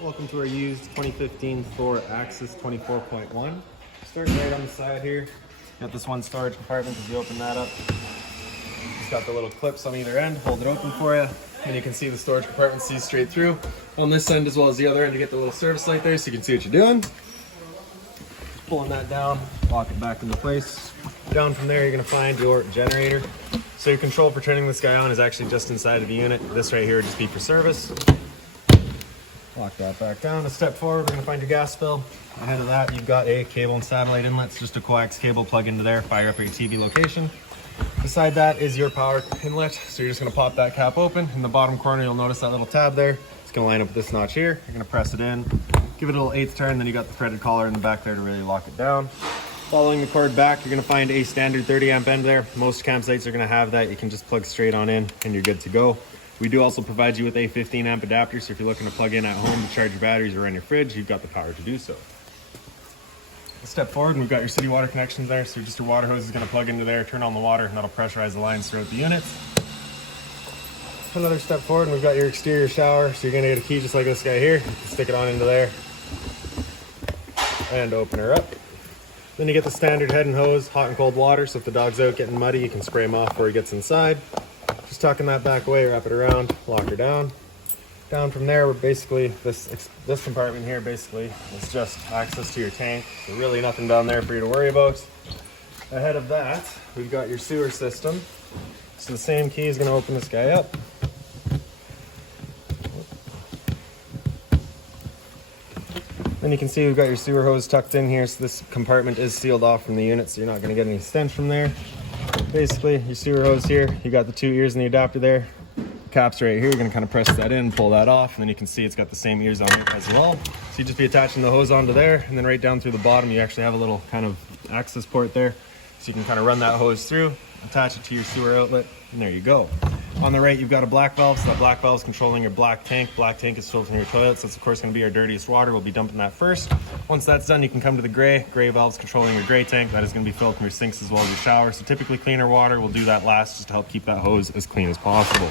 Welcome to our used 2015 Thor Axis 24.1. Starting right on the side here. Got this one storage compartment. As you open that up, it's got the little clips on either end. Hold it open for you, and you can see the storage compartment sees straight through on this end as well as the other end to get the little service light there, so you can see what you're doing. Pulling that down, lock it back into place. Down from there, you're going to find your generator. So your control for turning this guy on is actually just inside of the unit. This right here would just be for service. Lock that back down. A step forward, we're going to find your gas fill. Ahead of that, you've got a cable and satellite inlets, just a coax cable plug into there, fire up your TV location. Beside that is your power inlet, so you're just going to pop that cap open. In the bottom corner, you'll notice that little tab there. It's going to line up with this notch here. You're going to press it in, give it a little eighth turn, then you got the threaded collar in the back there to really lock it down. Following the cord back, you're going to find a standard 30 amp end there. Most campsites are going to have that. You can just plug straight on in and you're good to go. We do also provide you with a 15 amp adapter, so if you're looking to plug in at home to charge your batteries or run your fridge, you've got the power to do so. Step forward and we've got your city water connections there, so just your water hose is going to plug into there, turn on the water, and that'll pressurize the lines throughout the unit. Another step forward and we've got your exterior shower, so you're going to get a key just like this guy here. You can stick it on into there and open her up. Then you get the standard head and hose, hot and cold water, so if the dog's out getting muddy, you can spray him off before he gets inside. Just tucking that back away, wrap it around, lock her down. Down from there, we're basically, this compartment here basically is just access to your tank. So really nothing down there for you to worry about. Ahead of that, we've got your sewer system. So the same key is going to open this guy up. Then you can see we've got your sewer hose tucked in here, so this compartment is sealed off from the unit, so you're not going to get any stench from there. Basically, your sewer hose here, you got the two ears in the adapter there. Caps right here, you're going to kind of press that in, pull that off, and then you can see it's got the same ears on it as well. So you just be attaching the hose onto there, and then right down through the bottom, you actually have a little kind of access port there. So you can kind of run that hose through, attach it to your sewer outlet, and there you go. On the right, you've got a black valve, so that black valve is controlling your black tank. Black tank is filtering your toilet, so it's of course going to be our dirtiest water. We'll be dumping that first. Once that's done, you can come to the gray. Gray valve is controlling your gray tank. That is going to be filled from your sinks as well as your shower. So typically cleaner water, we'll do that last just to help keep that hose as clean as possible.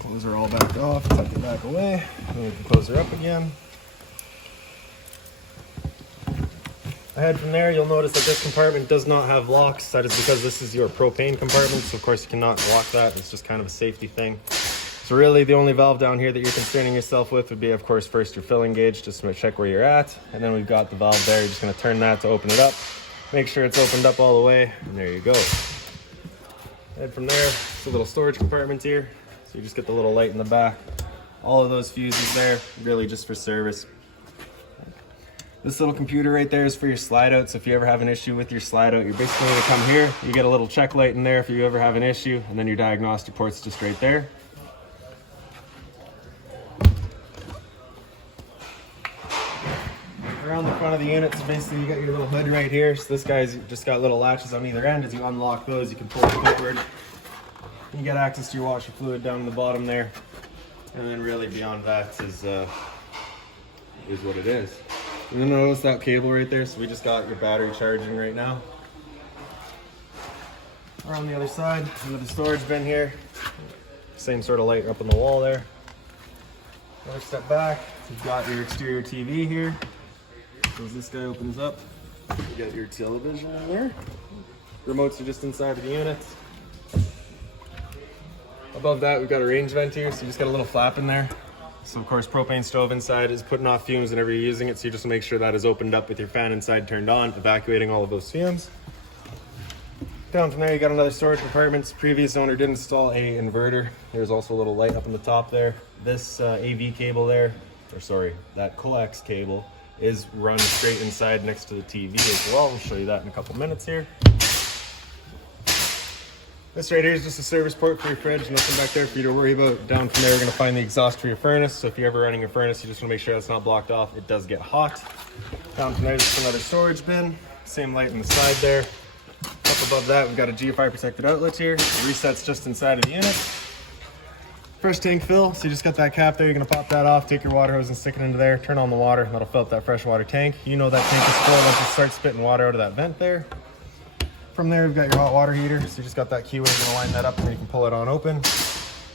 Close her all back off, tuck it back away, then we can close her up again. Ahead from there, you'll notice that this compartment does not have locks. That is because this is your propane compartment, so of course you cannot lock that. It's just kind of a safety thing. So really the only valve down here that you're concerning yourself with would be, of course, first your filling gauge, just to check where you're at. And then we've got the valve there. You're just going to turn that to open it up. Make sure it's opened up all the way, and there you go. Ahead from there, it's a little storage compartment here. So you just get the little light in the back. All of those fuses there, really just for service. This little computer right there is for your slide out. So if you ever have an issue with your slide out, you're basically going to come here. You get a little check light in there if you ever have an issue, and then your diagnostic port's just right there. Around the front of the unit, so basically you got your little hood right here. So this guy's just got little latches on either end. As you unlock those, you can pull it forward. You get access to your washer fluid down the bottom there. And then really beyond that is what it is. And then notice that cable right there, so we just got your battery charging right now. Around the other side, another storage bin here. Same sort of light up on the wall there. Another step back, you've got your exterior TV here. So as this guy opens up, you got your television in there. Remotes are just inside of the unit. Above that, we've got a range vent here, so you just got a little flap in there. So of course, propane stove inside is putting off fumes whenever you're using it, so you just make sure that is opened up with your fan inside turned on, evacuating all of those fumes. Down from there, you got another storage compartment. Previous owner did install a inverter. There's also a little light up on the top there. This AV cable there, or sorry, that coax cable is run straight inside next to the TV as well. We'll show you that in a couple minutes here. This right here is just a service port for your fridge, nothing back there for you to worry about. Down from there, we're going to find the exhaust for your furnace. So if you're ever running your furnace, you just want to make sure that's not blocked off. It does get hot. Down from there, there's another storage bin. Same light on the side there. Up above that, we've got a GFI protected outlet here. It resets just inside of the unit. Fresh tank fill, so you just got that cap there. You're going to pop that off, take your water hose and stick it into there. Turn on the water, and that'll fill up that fresh water tank. You know that tank is full once you start spitting water out of that vent there. From there, we've got your hot water heater. So you just got that keyway, you're gonna line that up and then you can pull it on open.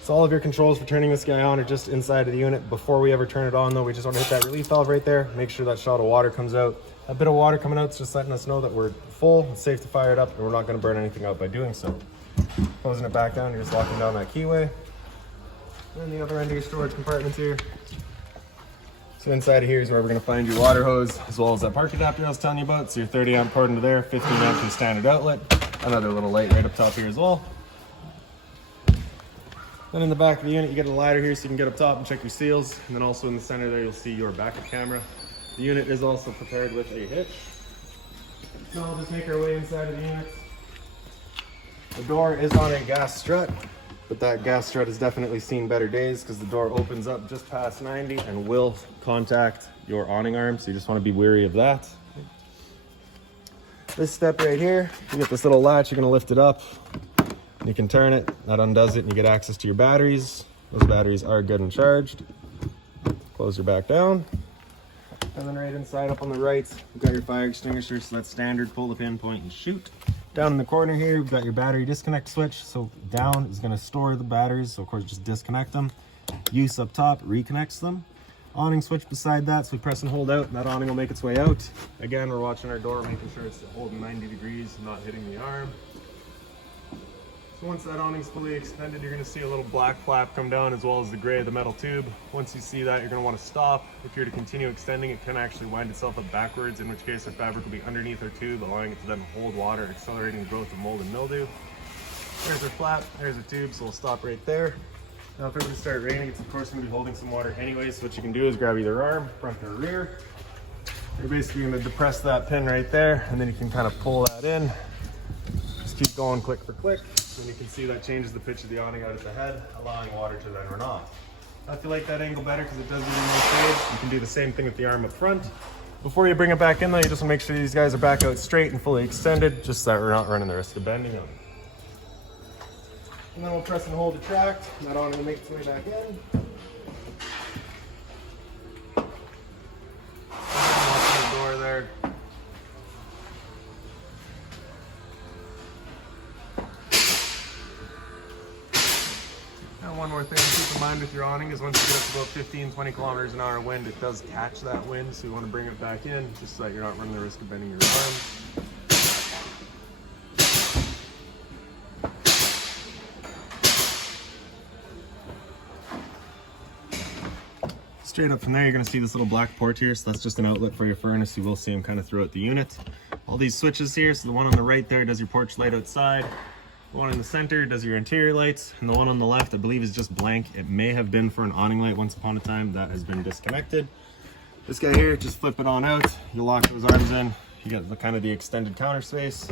So all of your controls for turning this guy on are just inside of the unit. Before we ever turn it on though, we just want to hit that relief valve right there. Make sure that shot of water comes out. A bit of water coming out is just letting us know that we're full. It's safe to fire it up and we're not going to burn anything out by doing so. Closing it back down, you're just locking down that keyway. And the other end of your storage compartments here. So inside of here is where we're going to find your water hose, as well as that park adapter I was telling you about. So your 30 amp cord into there, 15 amp to standard outlet. Another little light right up top here as well. Then in the back of the unit, you get a ladder here so you can get up top and check your seals. And then also in the center there, you'll see your backup camera. The unit is also prepared with a hitch. Now I'll just make our way inside of the unit. The door is on a gas strut, but that gas strut has definitely seen better days because the door opens up just past 90 and will contact your awning arm. So you just want to be wary of that. This step right here, you get this little latch, you're going to lift it up. You can turn it, that undoes it, and you get access to your batteries. Those batteries are good and charged. Close your back down. And then right inside up on the right, you've got your fire extinguisher, so that's standard, pull the pin, point, and shoot. Down in the corner here, you've got your battery disconnect switch. So down is gonna store the batteries, so of course just disconnect them. Use up top reconnects them. Awning switch beside that, so we press and hold out, and that awning will make its way out. Again, we're watching our door, making sure it's holding 90 degrees, not hitting the arm. Once that awning's fully extended, you're going to see a little black flap come down as well as the gray of the metal tube. Once you see that, you're going to want to stop. If you're to continue extending, it can actually wind itself up backwards, in which case the fabric will be underneath our tube, allowing it to then hold water, accelerating the growth of mold and mildew. There's our flap, there's our tube, so we'll stop right there. Now if it were to start raining, it's of course going to be holding some water anyways, so what you can do is grab either arm, front or rear. You're basically going to depress that pin right there, and then you can kind of pull that in. Just keep going click for click. And you can see that changes the pitch of the awning out at the head, allowing water to then run off. Now, if you like that angle better because it does give you more shade, you can do the same thing with the arm up front. Before you bring it back in though, you just want to make sure these guys are back out straight and fully extended, just so that we're not running the risk of bending them. And then we'll press and hold the track. That awning will make its way back in. Open the door there. One more thing to keep in mind with your awning is once you get up to about 15-20 kilometers an hour wind, it does catch that wind, so you want to bring it back in just so that you're not running the risk of bending your arm. Straight up from there, you're going to see this little black port here, so that's just an outlet for your furnace. You will see them kind of throughout the unit. All these switches here, so the one on the right there does your porch light outside. The one in the center does your interior lights, and the one on the left I believe is just blank. It may have been for an awning light once upon a time. That has been disconnected. This guy here, just flip it on out. You lock those arms in. You get the kind of the extended counter space.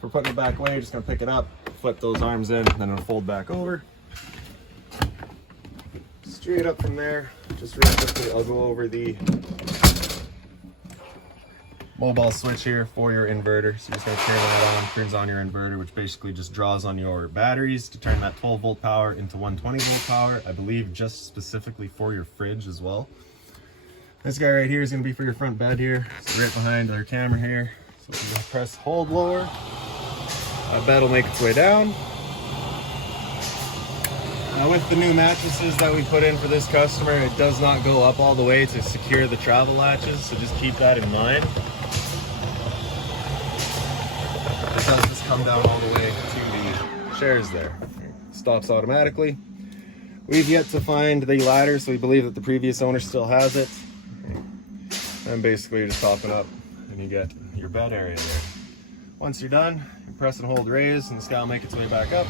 For putting it back away, you're just gonna pick it up, flip those arms in, then it'll fold back over. Straight up from there, just real quickly, I'll go over the mobile switch here for your inverter. So you're just going to turn that on, turns on your inverter, which basically just draws on your batteries to turn that 12 volt power into 120 volt power, I believe just specifically for your fridge as well. This guy right here is going to be for your front bed here. So right behind our camera here. So we're going to press hold lower. That bed will make its way down. Now with the new mattresses that we put in for this customer, it does not go up all the way to secure the travel latches, so just keep that in mind. It does just come down all the way to the chairs there. Stops automatically. We've yet to find the ladder, so we believe that the previous owner still has it. And basically you just top it up and you get your bed area there. Once you're done, you press and hold raise and this guy will make its way back up.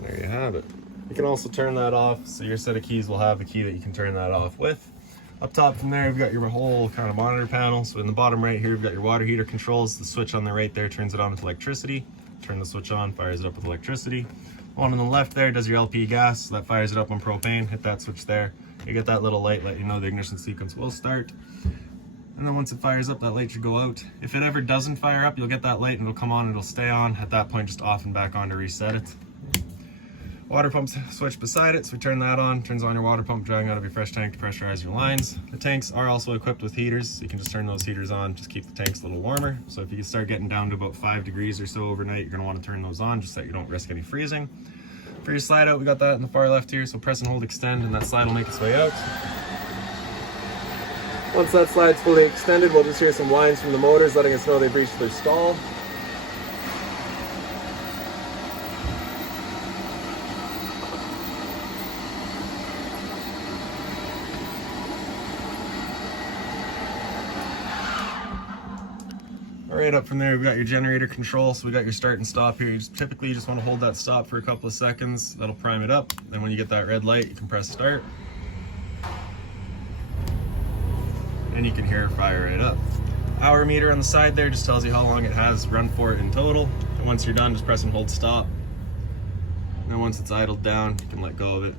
There you have it. You can also turn that off, so your set of keys will have a key that you can turn that off with. Up top from there, you've got your whole kind of monitor panel. So in the bottom right here, you've got your water heater controls. The switch on the right there turns it on with electricity. Turn the switch on, fires it up with electricity. One on the left there does your LP gas, so that fires it up on propane. Hit that switch there. You get that little light, let you know the ignition sequence will start. And then once it fires up, that light should go out. If it ever doesn't fire up, you'll get that light and it'll come on and it'll stay on. At that point, just off and back on to reset it. Water pump switch beside it, so we turn that on, turns on your water pump, drawing out of your fresh tank to pressurize your lines. The tanks are also equipped with heaters, so you can just turn those heaters on, just keep the tanks a little warmer. So if you start getting down to about 5 degrees or so overnight, you're gonna wanna turn those on just so that you don't risk any freezing. For your slide out, we got that in the far left here, so press and hold extend and that slide will make its way out. Once that slide's fully extended, we'll just hear some whines from the motors letting us know they've reached their stall. Right up from there, we've got your generator control, so we got your start and stop here. Typically, you just want to hold that stop for a couple of seconds. That'll prime it up. Then when you get that red light, you can press start. And you can hear it fire right up. Hour meter on the side there just tells you how long it has run for in total. And once you're done, just press and hold stop. And then once it's idled down, you can let go of it.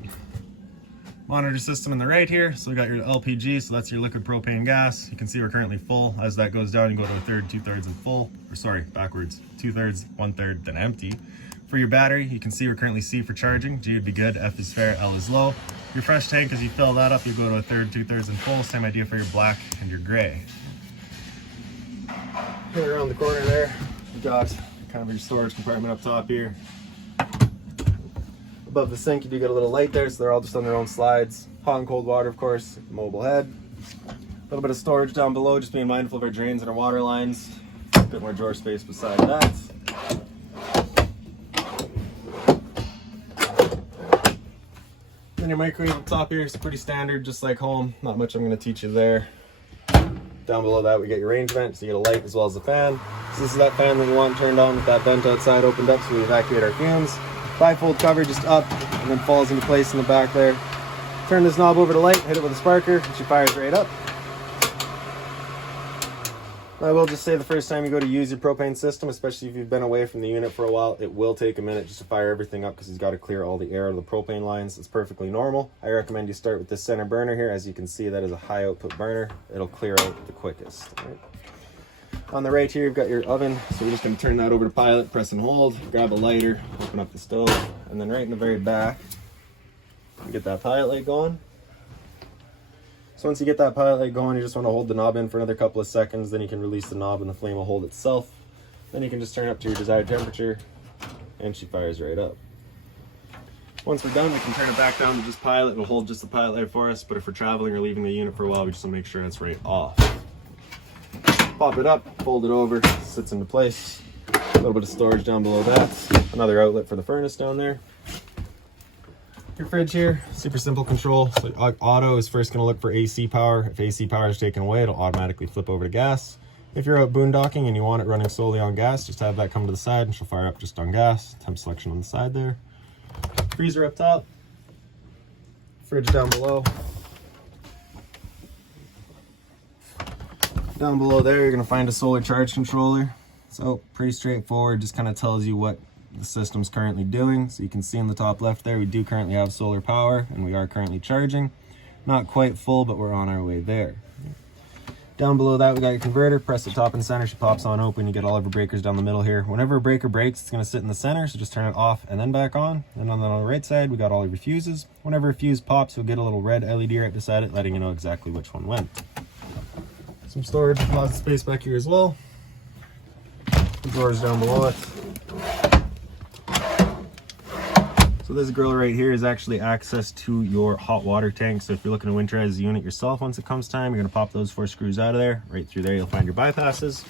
Monitor system in the right here, so we got your LPG, so that's your liquid propane gas. You can see we're currently full. As that goes down, you go to a third, 2/3 and full, or sorry, backwards, 2/3, 1/3, then empty. For your battery, you can see we're currently C for charging. G would be good, F is fair, L is low. Your fresh tank, as you fill that up, you go to a third, 2/3 and full. Same idea for your black and your gray. Right around the corner there, you got kind of your storage compartment up top here. Above the sink, you do get a little light there, so they're all just on their own slides. Hot and cold water, of course, mobile head. A little bit of storage down below, just being mindful of our drains and our water lines. A bit more drawer space beside that. Then your microwave up top here is pretty standard, just like home. Not much I'm going to teach you there. Down below that, we get your range vent, so you get a light as well as a fan. So this is that fan that you want turned on with that vent outside opened up, so we evacuate our fumes. Bifold cover just up and then falls into place in the back there. Turn this knob over to light, hit it with a sparker, and she fires right up. I will just say the first time you go to use your propane system, especially if you've been away from the unit for a while, it will take a minute just to fire everything up because you've got to clear all the air out of the propane lines. It's perfectly normal. I recommend you start with this center burner here. As you can see, that is a high output burner. It'll clear out the quickest. Right? On the right here, you've got your oven, so we're just going to turn that over to pilot, press and hold, grab a lighter, open up the stove, and then right in the very back, you get that pilot light going. So once you get that pilot light going, you just want to hold the knob in for another couple of seconds, then you can release the knob and the flame will hold itself. Then you can just turn it up to your desired temperature, and she fires right up. Once we're done, we can turn it back down to just pilot. It'll hold just the pilot light for us, but if we're traveling or leaving the unit for a while, we just want to make sure it's right off. Pop it up, fold it over, sits into place. A little bit of storage down below that. Another outlet for the furnace down there. Your fridge here, super simple control. So auto is first going to look for AC power. If AC power is taken away, it'll automatically flip over to gas. If you're out boondocking and you want it running solely on gas, just have that come to the side and she'll fire up just on gas. Temp selection on the side there. Freezer up top. Fridge down below. Down below there, you're going to find a solar charge controller. So pretty straightforward, just kind of tells you what the system's currently doing. So you can see in the top left there, we do currently have solar power and we are currently charging. Not quite full, but we're on our way there. Down below that, we got your converter. Press the top and center, she pops on open. You get all of your breakers down the middle here. Whenever a breaker breaks, it's going to sit in the center, so just turn it off and then back on. And on the right side, we got all of your fuses. Whenever a fuse pops, you'll get a little red LED right beside it, letting you know exactly which one went. Some storage, lots of space back here as well. The drawers down below it. So this grill right here is actually access to your hot water tank. So if you're looking to winterize the unit yourself, once it comes time, you're gonna pop those 4 screws out of there. Right through there, you'll find your bypasses.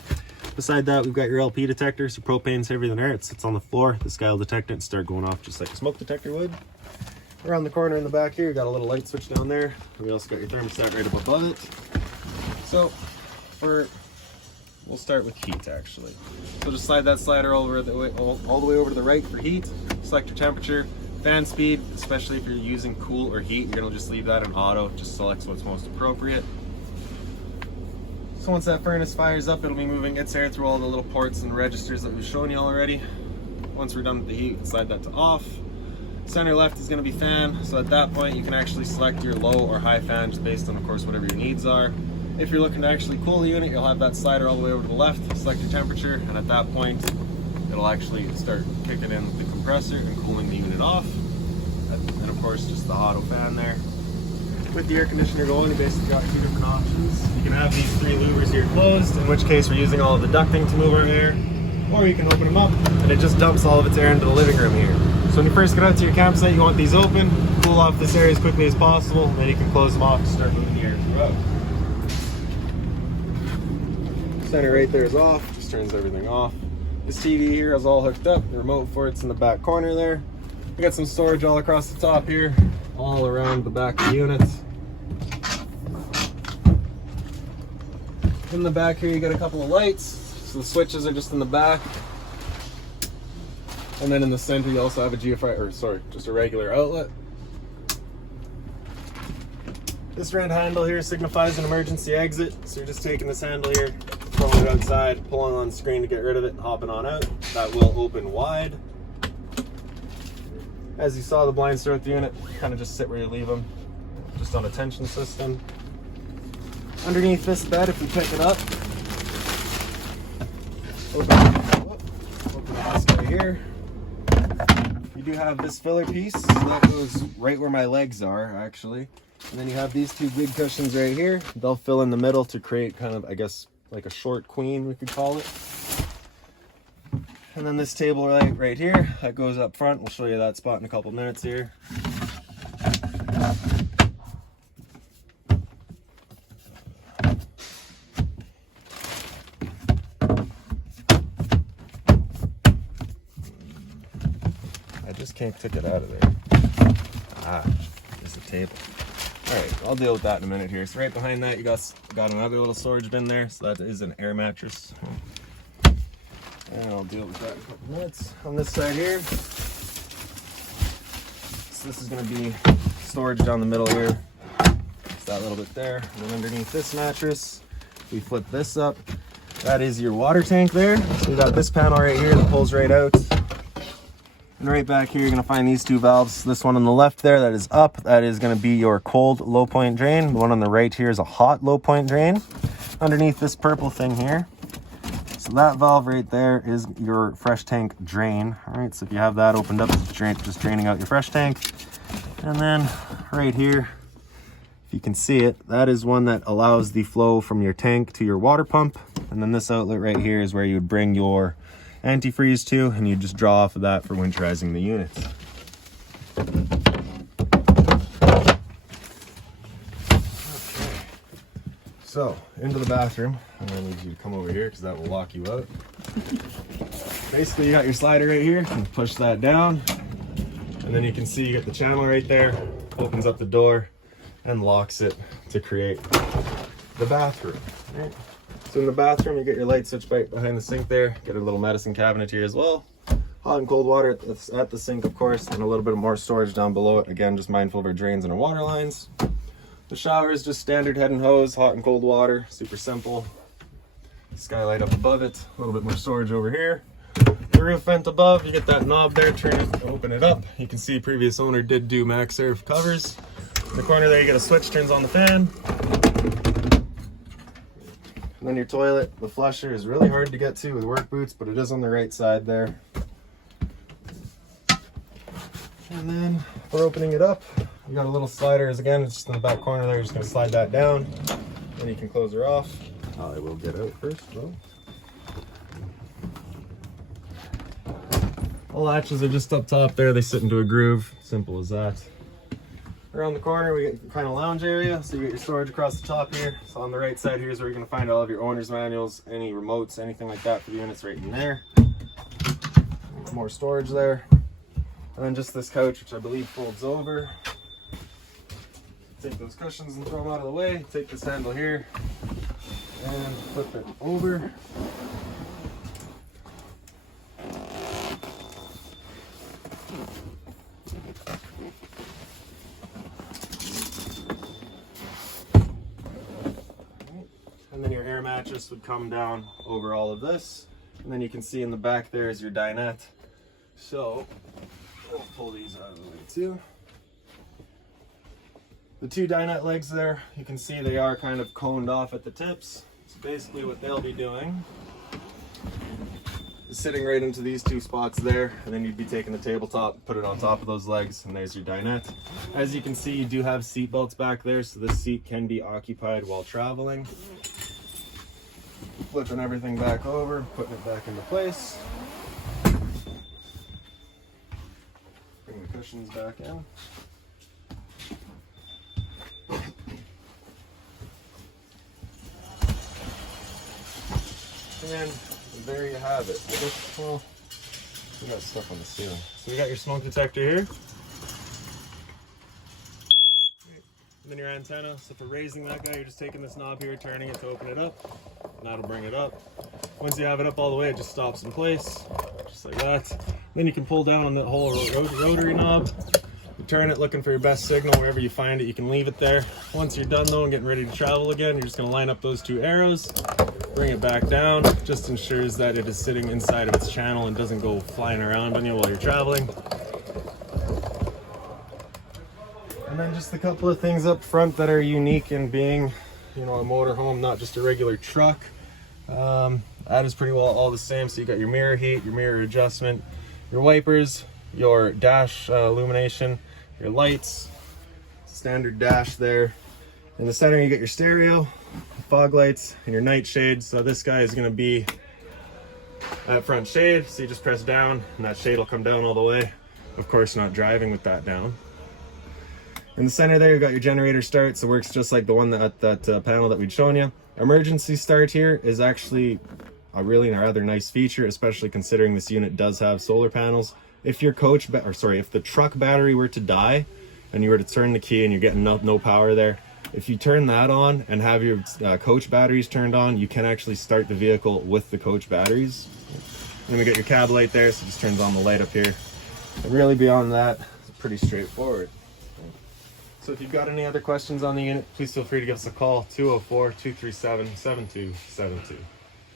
Beside that, we've got your LP detector. So propane's heavier than air. It sits on the floor. This guy will detect it and start going off just like a smoke detector would. Around the corner in the back here, you got a little light switch down there. We also got your thermostat right up above it. So we'll start with heat actually. So just slide that slider over all the way over to the right for heat. Select your temperature, fan speed, especially if you're using cool or heat, you're gonna just leave that in auto. Just selects what's most appropriate. So once that furnace fires up, it'll be moving its air through all the little ports and registers that we've shown you already. Once we're done with the heat, slide that to off. Center left is gonna be fan. So at that point, you can actually select your low or high fan just based on, of course, whatever your needs are. If you're looking to actually cool the unit, you'll have that slider all the way over to the left, select your temperature, and at that point, it'll actually start kicking in the compressor and cooling the unit off. And of course, just the auto fan there. With the air conditioner going, you basically got 2 different options. You can have these 3 louvers here closed, in which case we're using all of the ducting to move our air, or you can open them up and it just dumps all of its air into the living room here. So when you first get out to your campsite, you want these open, cool off this area as quickly as possible, and then you can close them off to start moving the air throughout. Center right there is off, just turns everything off. This TV here is all hooked up, the remote for it's in the back corner there. We got some storage all across the top here, all around the back of the unit. In the back here you got a couple of lights, so the switches are just in the back. And then in the center you also have a GFI, or sorry, just a regular outlet. This red handle here signifies an emergency exit, so you're just taking this handle here, throwing it outside, pulling on the screen to get rid of it, and hopping on out. That will open wide. As you saw, the blinds throughout the unit kind of just sit where you leave them, just on a tension system. Underneath this bed, if you pick it up, open the desk right here. You do have this filler piece, so that goes right where my legs are, actually. And then you have these 2 big cushions right here. They'll fill in the middle to create kind of, I guess, like a short queen, we could call it. And then this table right here, that goes up front. We'll show you that spot in a couple minutes here. I just can't take it out of there. Ah, there's the table. All right, I'll deal with that in a minute here. So right behind that, you got another little storage bin there. So that is an air mattress. And I'll deal with that in a couple minutes. On this side here, so this is going to be storage down the middle here. Just that little bit there. And then underneath this mattress, we flip this up. That is your water tank there. So we got this panel right here that pulls right out. And right back here, you're going to find these 2 valves. This one on the left there, that is up. That is going to be your cold low point drain. The one on the right here is a hot low point drain. Underneath this purple thing here, so that valve right there is your fresh tank drain. All right, so if you have that opened up, it's just draining out your fresh tank. And then right here, if you can see it, that is one that allows the flow from your tank to your water pump. And then this outlet right here is where you would bring your antifreeze to, and you just draw off of that for winterizing the unit. Okay, so into the bathroom, and I need you to come over here because that will lock you out. Basically, you got your slider right here, and push that down, and then you can see you get the channel right there, opens up the door and locks it to create the bathroom. Right? So in the bathroom, you get your light switch right behind the sink there. Get a little medicine cabinet here as well. Hot and cold water at the sink, of course, and a little bit more storage down below it. Again, just mindful of our drains and our water lines. The shower is just standard head and hose, hot and cold water, super simple. Skylight up above it, a little bit more storage over here. The roof vent above, you get that knob there, turn it, open it up. You can see previous owner did do MaxServe covers. In the corner there, you get a switch, turns on the fan. And then your toilet, the flusher is really hard to get to with work boots, but it is on the right side there. And then for opening it up, you got a little slider. Again, it's just in the back corner there. You're just going to slide that down. Then you can close her off. I will get out first, though. The latches are just up top there. They sit into a groove. Simple as that. Around the corner, we get kind of lounge area. So you get your storage across the top here. So on the right side here is where you're going to find all of your owner's manuals, any remotes, anything like that for the units right in there. More storage there. And then just this couch, which I believe folds over. Take those cushions and throw them out of the way. Take this handle here and flip it over. And then your air mattress would come down over all of this. And then you can see in the back there is your dinette. So we'll pull these out of the way too. The two dinette legs there, you can see they are kind of coned off at the tips. So basically what they'll be doing is sitting right into these two spots there, and then you'd be taking the tabletop, put it on top of those legs, and there's your dinette. As you can see, you do have seat belts back there, so this seat can be occupied while traveling. Flipping everything back over, putting it back into place. Bring the cushions back in. And there you have it. Well, we got stuff on the ceiling. So we got your smoke detector here. And then your antenna. So for raising that guy, you're just taking this knob here, turning it to open it up. And that'll bring it up. Once you have it up all the way, it just stops in place, just like that. Then you can pull down on the whole rotary knob. You turn it looking for your best signal. Wherever you find it, you can leave it there. Once you're done though and getting ready to travel again, you're just gonna line up those two arrows, bring it back down. Just ensures that it is sitting inside of its channel and doesn't go flying around on you while you're traveling. And then just a couple of things up front that are unique in being, you know, a motorhome, not just a regular truck. That is pretty well all the same. So you got your mirror heat, your mirror adjustment, your wipers, your dash illumination, your lights, standard dash there. In the center, you get your stereo, fog lights, and your night shade. So this guy is going to be that front shade. So you just press down, and that shade will come down all the way. Of course, not driving with that down. In the center there, you got your generator start. So it works just like the one that panel that we'd shown you. Emergency start here is actually a really rather nice feature, especially considering this unit does have solar panels. If your if the truck battery were to die, and you were to turn the key and you're getting no power there, if you turn that on and have your coach batteries turned on, you can actually start the vehicle with the coach batteries. And then we got your cab light there, so it just turns on the light up here. And really beyond that, it's pretty straightforward. So if you've got any other questions on the unit, please feel free to give us a call, 204-237-7272.